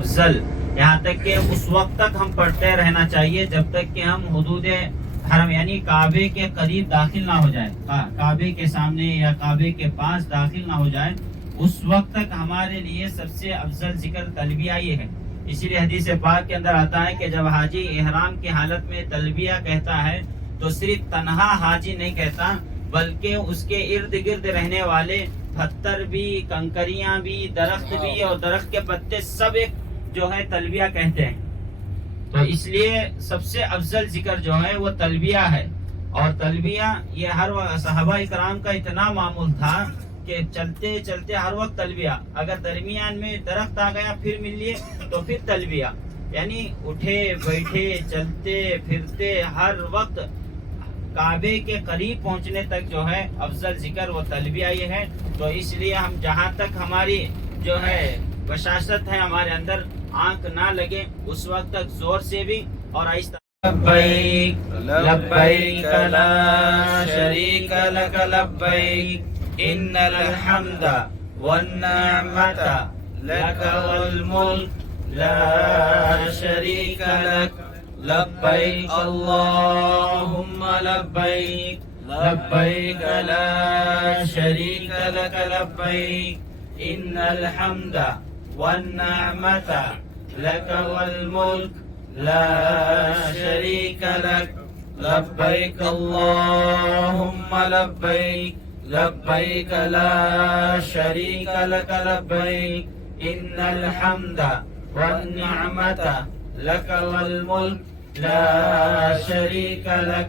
अफजल, यहाँ तक कि उस वक्त तक हम पढ़ते रहना चाहिए जब तक कि हम हुदूद हरम यानी काबे के करीब दाखिल ना हो जाए, काबे के सामने या काबे के पास दाखिल ना हो जाए, उस वक्त तक हमारे लिए सबसे अफजल जिक्र तलबिया ये है। इसीलिए हदीस पाक के अंदर आता है कि जब हाजी इहराम की हालत में तलबिया कहता है तो सिर्फ तन्हा हाजी नहीं कहता, बल्कि उसके इर्द गिर्द रहने वाले पत्थर भी, कंकरियां भी, दरख्त भी और दरख्त के पत्ते सब एक जो है तलबिया कहते हैं। तो इसलिए सबसे अफजल जिक्र जो है वो तलबिया है। और तलबिया ये हर सहाबा इकराम का इतना मामूल था कि चलते चलते हर वक्त तलबिया, अगर दरमियान में दरख्त आ गया फिर मिल लिए तो फिर तलबिया, यानी उठे बैठे चलते फिरते हर वक्त काबे के करीब पहुंचने तक जो है अफजल जिक्र वो तलबिया ये है। तो इसलिए हम जहाँ तक हमारी जो है बशाशत है, हमारे अंदर आंख ना लगे, उस वक्त तक जोर से भी और आहिस्ता लब्बैक लब्बैक ला शरीक लक लब्बैक इन्नल हम्दा वन निअमता लक वल मुल्क ला शरीक लक लब्बैक अल्लाहुम्मा लब्बैक लब्बैक ला शरीक लक लब्बैक इन्नल हम्दा वन निअमता लक वल मुल्क ला शरीक लक लब्बैक अल्लाहुम्मा लब्बैक लब्बैक ला शरीक लक लब्बैक इन्नल हम्दा वन निअमता लक वल मुल्क ला शरीक लक।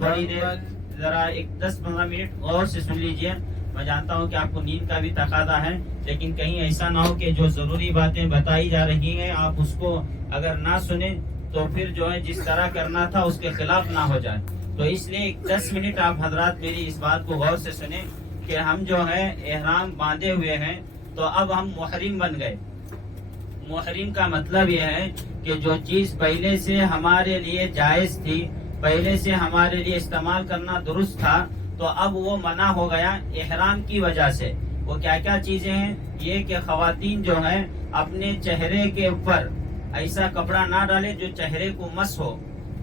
थोड़ी देर जरा 10-15 मिनट और से सुन लीजिए। मैं जानता हूँ कि आपको नींद का भी तकाजा है, लेकिन कहीं ऐसा ना हो कि जो जरूरी बातें बताई जा रही हैं आप उसको अगर ना सुने तो फिर जो है जिस तरह करना था उसके खिलाफ ना हो जाए। तो इसलिए 10 मिनट आप हजरात मेरी इस बात को गौर से सुने कि हम जो है एहराम बांधे हुए हैं, तो अब हम मुहरिम बन गए। मुहरिम का मतलब यह है कि जो चीज पहले से हमारे लिए जायज थी, पहले से हमारे लिए इस्तेमाल करना दुरुस्त था, तो अब वो मना हो गया एहराम की वजह से। वो क्या क्या चीजें हैं? ये कि खवातीन जो है अपने चेहरे के ऊपर ऐसा कपड़ा ना डाले जो चेहरे को मस हो,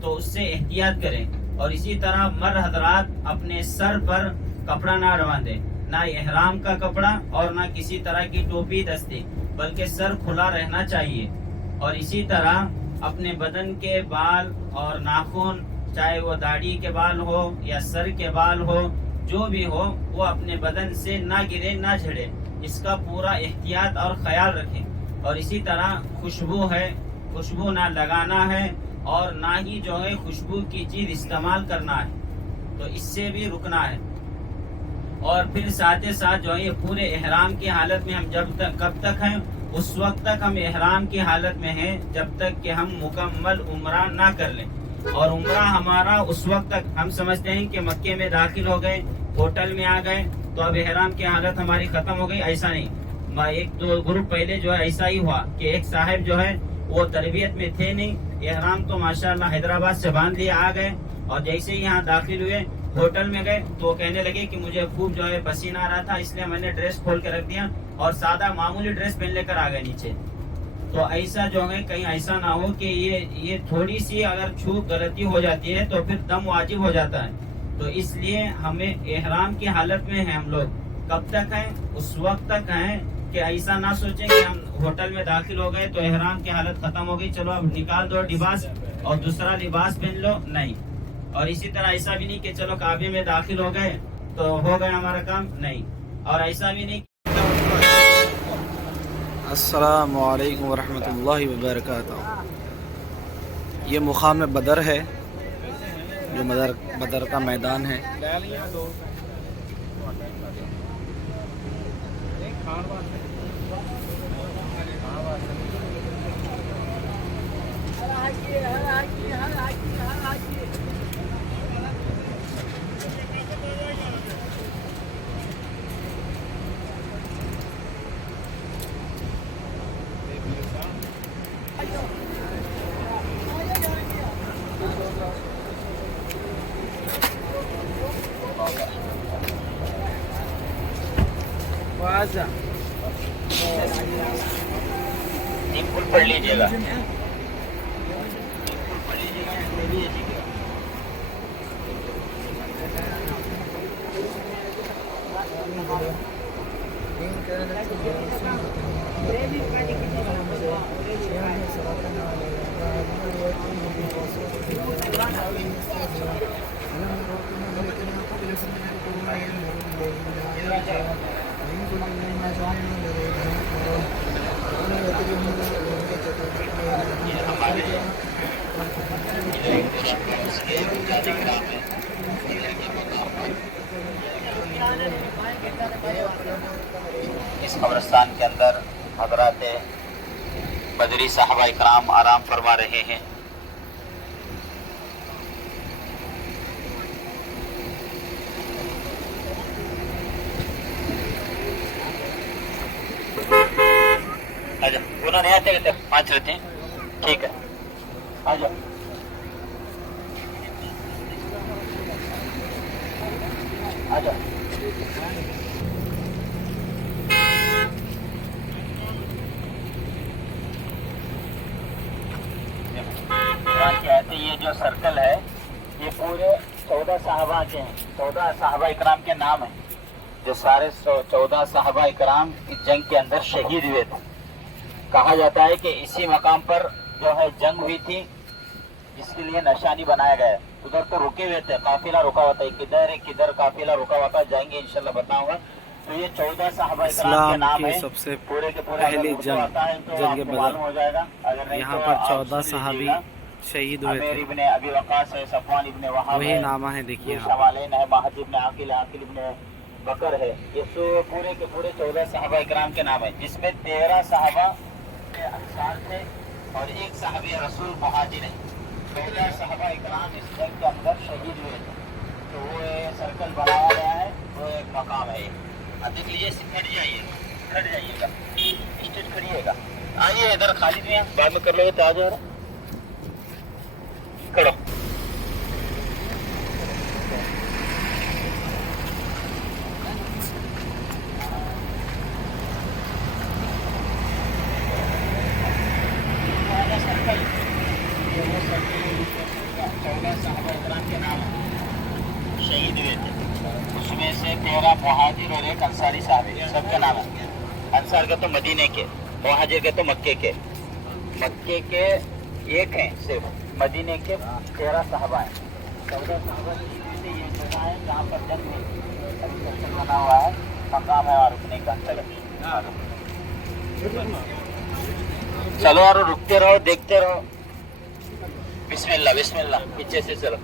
तो उससे एहतियात करें। और इसी तरह मर्द हजरात अपने सर पर कपड़ा ना बांधे, ना एहराम का कपड़ा और ना किसी तरह की टोपी दस्ती, बल्कि सर खुला रहना चाहिए। और इसी तरह अपने बदन के बाल और नाखून, चाहे वो दाढ़ी के बाल हो या सर के बाल हो, जो भी हो, वो अपने बदन से ना गिरे ना झड़े, इसका पूरा एहतियात और ख्याल रखें। और इसी तरह खुशबू है, खुशबू ना लगाना है और ना ही जो है खुशबू की चीज इस्तेमाल करना है, तो इससे भी रुकना है। और फिर साथ ही साथ जो है ये पूरे एहराम की हालत में हम कब तक हैं? उस वक्त तक हम एहराम की हालत में हैं जब तक कि हम मुकम्मल उम्रा ना कर लें। और उम्रा हमारा उस वक्त तक, हम समझते हैं कि मक्के में दाखिल हो गए, होटल में आ गए तो अब एहराम की हालत हमारी खत्म हो गई, ऐसा नहीं। एक दो ग्रुप पहले जो है ऐसा ही हुआ कि एक साहब जो है वो तरबियत में थे नहीं, एहराम तो माशाअल्लाह हैदराबाद से बांध लिया आ गए, और जैसे ही यहाँ दाखिल हुए होटल में गए तो कहने लगे कि मुझे खूब जो है पसीना आ रहा था, इसलिए मैंने ड्रेस खोल के रख दिया और सादा मामूली ड्रेस पहन लेकर आ गए नीचे। तो ऐसा जो है कहीं ऐसा ना हो कि ये थोड़ी सी अगर छूट गलती हो जाती है तो फिर दम वाजिब हो जाता है। तो इसलिए हमें एहराम की हालत में है हम लोग, कब तक हैं? उस वक्त तक हैं कि ऐसा ना सोचें कि हम होटल में दाखिल हो गए तो एहराम की हालत खत्म हो गई, चलो अब निकाल दो लिबास और दूसरा लिबास पहन लो, नहीं। और इसी तरह ऐसा भी नहीं कि चलो काबे में दाखिल हो गए तो हो गया हमारा काम, नहीं। और ऐसा भी नहीं। अस्सलामु अलैकुम वरहमतुल्लाहि वबरकातुहू। ये मुकाम बदर है, जो बदर का मैदान है। वाजा पढ़ लीजिएगा। इस कब्रिस्तान के अंदर हजरात बदरी साहबा इकराम आराम फरमा रहे हैं। आजा, उन्होंने आते रहते 5 रहते हैं, ठीक है, आजा। आजा। ये जो सर्कल है ये पूरे 14 साहबा के हैं, 14 साहबा इकराम के नाम है, जो सारे 14 साहबा इकराम इस जंग के अंदर शहीद हुए थे। कहा जाता है कि इसी मकाम पर जो है जंग हुई थी, जिसके लिए निशानी बनाया गया है। उधर तो रुके हुए थे, काफिला रुका हुआ था, किधर काफिला रुका हुआ था, जाएंगे इंशाल्लाह बताऊंगा। तो ये 14 साहबा इकराम के नाम है। सबसे पूरे के पूरे पहली जंग मालूम हो जाएगा। अगर नहीं यहाँ तो पर आप 14 सुन सहाबी लीजिएगा। शहीद हुए थे, इब्न अबी वक़ास है, सफ़वान इब्न वहाब वही है, नामा है। देखिए शवालेन है, महद इब्न आकिल, आकिल इब्न बकर है। ये तो पूरे के पूरे 14 साहबा इकराम के नाम है, जिसमें 13 साहबा अंसार थे और 1 साहबी रसूल मुहाजिर है। 14 साहबा इकराम इस जंग के अंदर शहीद हुए थे। तो वो सर्कल बनाया गया है, वो एक मकाम है। देख लीजिए, खड़ जाइएगा, स्टेज करिएगा। आइए इधर खालिद में, बाद में कर लोगे तो आ जाओ। करो। शहीद हुए थे, उसमें से 13 मुहाजिर और 1 अंसारी साहब है, सबका नाम है। अंसार के तो मदीने के, मुहाजिर के तो मक्के के 1 हैं सिर्फ, मदीने के 13 साहबा हैं। 14 साहबा की ये जगह है जहाँ पर जंग बना हुआ है, मकाम है और रुकने का। चलो और रुकते रहो, देखते रहो। बिस्मिल्लाह बिस्मिल्लाह, पीछे से चलो।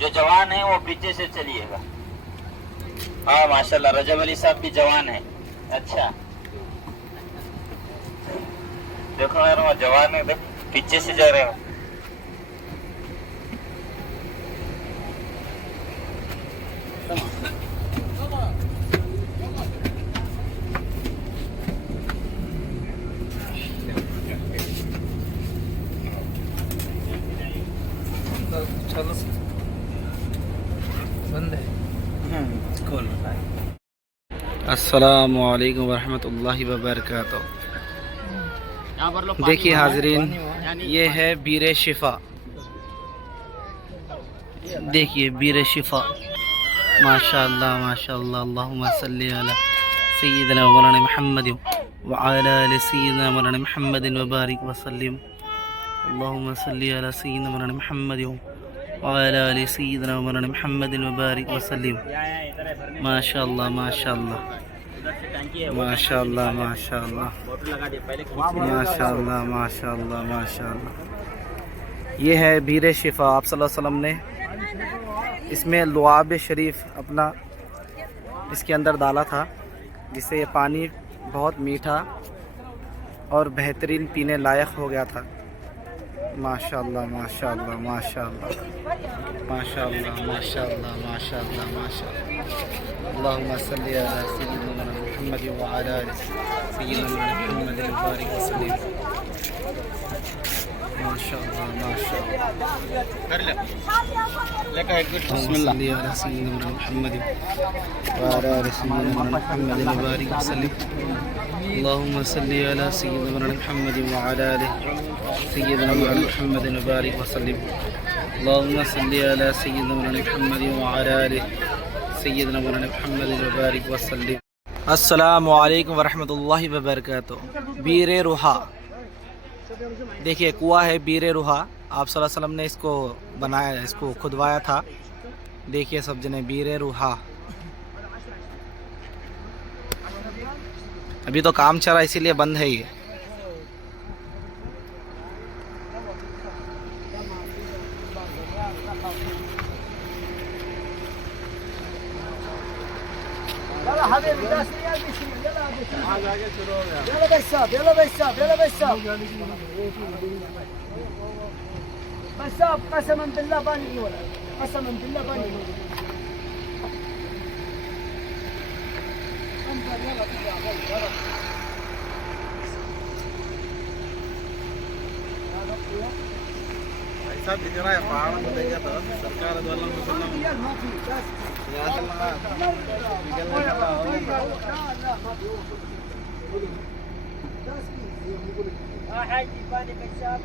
जो जवान है वो पीछे से चलिएगा। हाँ माशाल्लाह, रजब अली साहब भी जवान है। अच्छा देखो यार, वो जवान है, पीछे से जा रहे हो। चलो बंद है। अस्सलामु अलैकुम वरहमतुल्लाहि वबरकातुहू। देखिए हाजरीन, ये है बीर शिफा। देखिए बीर शिफा, माशाअल्लाह माशाअल्लाह। अल्लाहुम्मा सल्ली अला सय्यिदिना मौलाना मुहम्मद व अला आलि सय्यिदिना मौलाना मुहम्मद व बारिक व सल्लिम। अल्लाहुम्मा सल्ली अला सय्यिदिना मौलाना मुहम्मद व अला आलि सय्यिदिना मौलाना मुहम्मद व बारिक व सल्लिम। माशाअल्लाह माशाअल्लाह माशाअल्लाह माशाअल्लाह माशाअल्लाह माशाअल्लाह माशाअल्लाह। ये है बीर शिफा। आप सल्लल्लाहु अलैहि वसल्लम ने इसमें लुआब शरीफ अपना इसके अंदर डाला था, जिससे ये पानी बहुत मीठा और बेहतरीन पीने लायक हो गया था। माशाअल्लाह माशाअल्लाह माशाअल्लाह माशाअल्लाह माशाअल्लाह माशाअल्लाह माशाअल्लाह। अल्लाहुम्मा सल्ली अला सय्यिदिना मुहम्मद व अला आलि सय्यिदिना मुहम्मद व बारिक व सल्लिम। माशाअल्लाह माशाअल्लाह। बिस्मिल्लाह। اللهم صل على سيدنا محمد وعلى آله سيدنا محمد وبارك وسلم। اللهم صل على سيدنا محمد وعلى آله سيدنا محمद وبارक वसल्लम। अस्सलामु अलैकुम वरहमतुल्लाहि वबरकातुहू। बीर रूहा, देखिए कुआं है बीर रूहा। आप सल्लल्लाहु अलैहि वसल्लम ने इसको बनाया, इसको खुदवाया था। देखिए सब जने बीर रूहा। अभी तो काम चल रहा है इसीलिए बंद है ये। يلا حبيبي داس ريال بيشيل يلا يلا بساب يلا بساب يلا بساب بساب قسما بالله باني ولا قسما بالله باني انظر يلا يلا ऐसा दिख रहा है पहाड़ में देखा तो सरकार द्वारा ريال ما في داس حاجي باني بساب